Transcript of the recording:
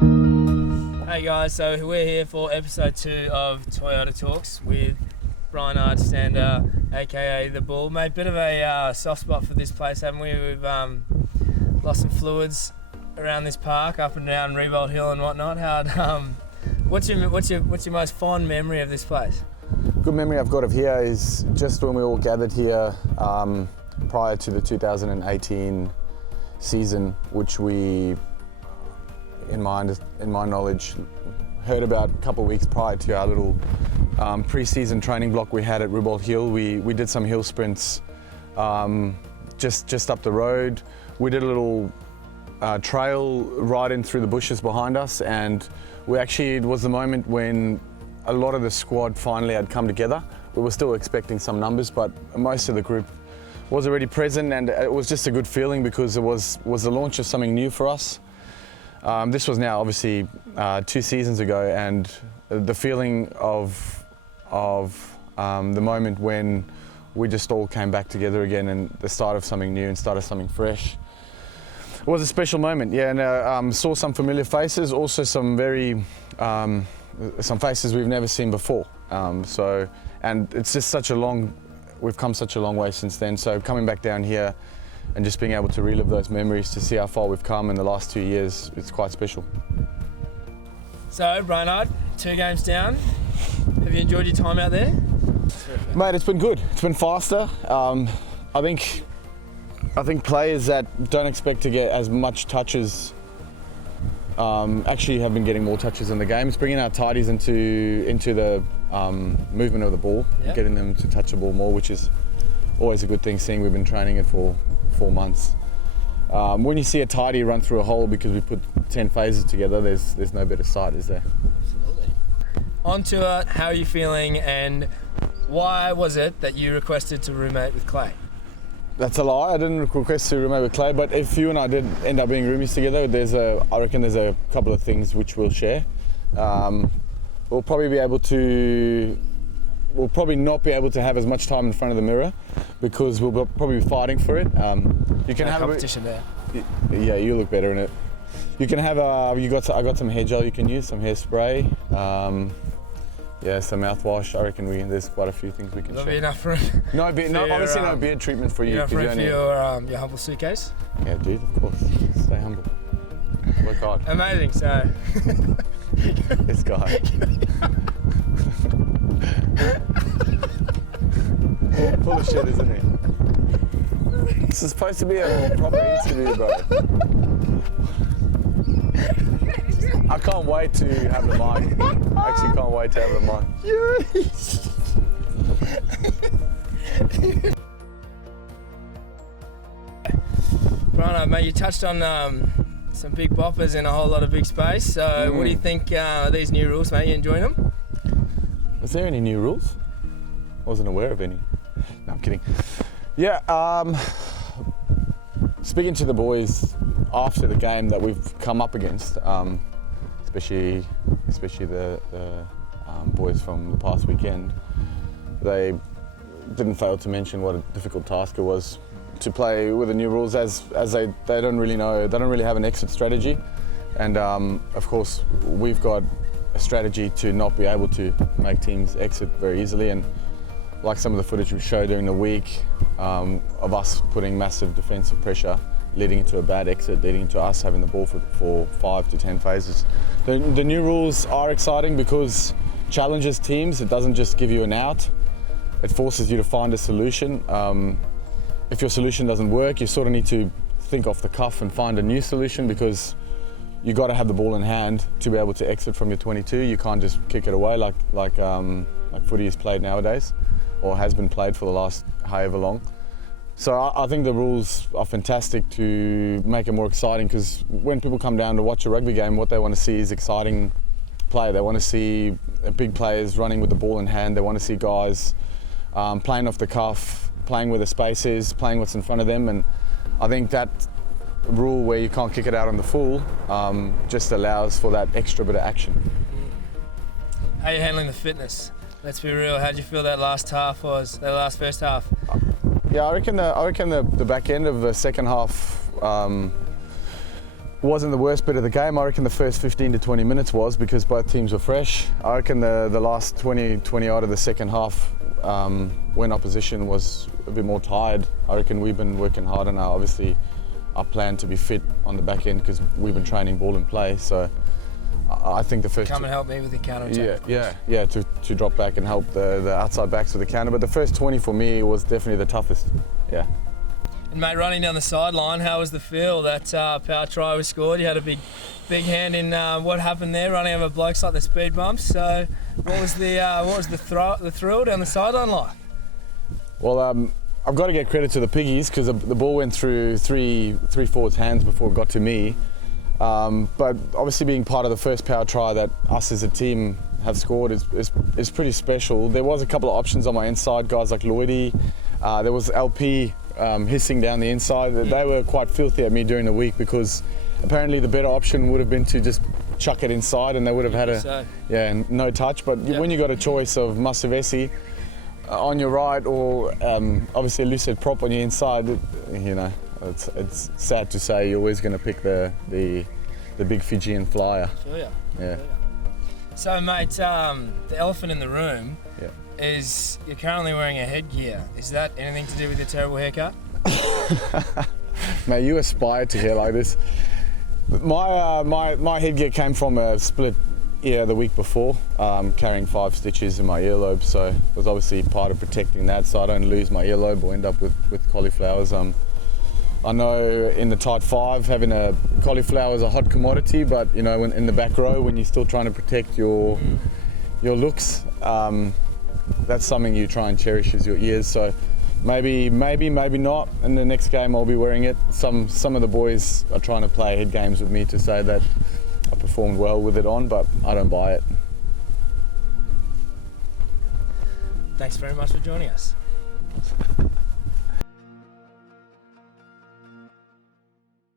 Hey guys, so we're here for episode 2 of Toyota Talks with Brynard Stander, aka The Bull. Mate, bit of a soft spot for this place, haven't we? We've lost some fluids around this park, up and down Rebold Hill and whatnot. What's your most fond memory of this place? Good memory I've got of here is just when we all gathered here prior to the 2018 season, which we, in my knowledge, heard about a couple of weeks prior to our little pre-season training block we had at Rebold Hill. We did some hill sprints just up the road. We did a little trail right in through the bushes behind us, and it was the moment when a lot of the squad finally had come together. We were still expecting some numbers, but most of the group was already present, and it was just a good feeling because it was the launch of something new for us. This was now obviously 2 seasons ago, and the feeling of the moment when we just all came back together again and the start of something new and start of something fresh. It was a special moment, yeah, and saw some familiar faces, also some some faces we've never seen before. And it's just we've come such a long way since then, so coming back down here and just being able to relive those memories to see how far we've come in the last 2 years, it's quite special. So, Brynard, 2 games down. Have you enjoyed your time out there? Mate, it's been good. It's been faster. I think players that don't expect to get as much touches actually have been getting more touches in the game. It's bringing our tidies into the movement of the ball, yep. Getting them to touch the ball more, which is always a good thing, seeing we've been training it for 4 months. When you see a tidy run through a hole because we put 10 phases together, there's no better sight, is there? Absolutely. On to it, how are you feeling, and why was it that you requested to roommate with Clay? That's a lie. I didn't request to roommate with Clay, but if you and I did end up being roomies together, I reckon there's a couple of things which we'll share. We'll probably not be able to have as much time in front of the mirror because we'll probably be fighting for it. You can have competition there. Yeah, you look better in it. You can have I got some hair gel you can use, some hairspray. Some mouthwash. I reckon there's quite a few things we can share. That'll be enough for it. Obviously no beard treatment for you. Enough for your humble suitcase? Yeah, dude, of course. Stay humble. Work hard. Amazing, so. This guy. Full of shit, isn't he? This is supposed to be a proper interview, bro. I can't wait to have the mic. I actually can't wait to have the mic. Brynard, mate, you touched on some big boppers in a whole lot of big space. So what do you think of these new rules, mate? You enjoying them? Was there any new rules? I wasn't aware of any. No, I'm kidding. Yeah, speaking to the boys after the game that we've come up against, especially the boys from the past weekend, they didn't fail to mention what a difficult task it was to play with the new rules, as they don't really know, they don't really have an exit strategy, and of course we've got a strategy to not be able to make teams exit very easily, and like some of the footage we showed during the week of us putting massive defensive pressure leading into a bad exit, leading to us having the ball for 5 to 10 phases. The new rules are exciting because it challenges teams. It doesn't just give you an out. It forces you to find a solution. If your solution doesn't work, you sort of need to think off the cuff and find a new solution, because you got to have the ball in hand to be able to exit from your 22. You can't just kick it away like footy is played nowadays, or has been played for the last however long. So I think the rules are fantastic to make it more exciting, because when people come down to watch a rugby game, what they want to see is exciting play. They want to see big players running with the ball in hand. They want to see guys playing off the cuff, playing where the space is, playing what's in front of them. And I think that rule where you can't kick it out on the full just allows for that extra bit of action. How are you handling the fitness? Let's be real, how did you feel that last first half? Yeah, I reckon the back end of the second half wasn't the worst bit of the game. I reckon the first 15 to 20 minutes was, because both teams were fresh. I reckon the last 20 odd of the second half, when opposition was a bit more tired, I reckon we've been working harder now. Obviously, our plan to be fit on the back end, because we've been training ball and play. So I think the first... Come and help me with the counter attack. Yeah, to drop back and help the outside backs with the counter. But the first 20 for me was definitely the toughest. Yeah. And mate, running down the sideline, how was the feel? That power try was scored. You had a big hand in what happened there, running over blokes like the speed bumps. So, what was the thrill down the sideline like? Well, I've got to get credit to the piggies, because the ball went through three forwards' hands before it got to me. But obviously, being part of the first power try that us as a team have scored is pretty special. There was a couple of options on my inside, guys like Lloydie. There was LP hissing down the inside. They were quite filthy at me during the week, because apparently the better option would have been to just chuck it inside, and they would have had no touch. But when you got a choice of Masavesi on your right, or obviously a lucid prop on your inside, you know, it's sad to say you're always going to pick the big Fijian flyer. Yeah. So mate, the elephant in the room is you're currently wearing a headgear. Is that anything to do with your terrible haircut? Mate, you aspire to hair like this. My headgear came from a split ear the week before, carrying 5 stitches in my earlobe, so it was obviously part of protecting that, so I don't lose my earlobe or end up with cauliflowers. I know in the tight 5, having a cauliflower is a hot commodity, but you know, in the back row, when you're still trying to protect your looks, that's something you try and cherish as your ears. So maybe not. In the next game, I'll be wearing it. Some of the boys are trying to play head games with me to say that I performed well with it on, but I don't buy it. Thanks very much for joining us.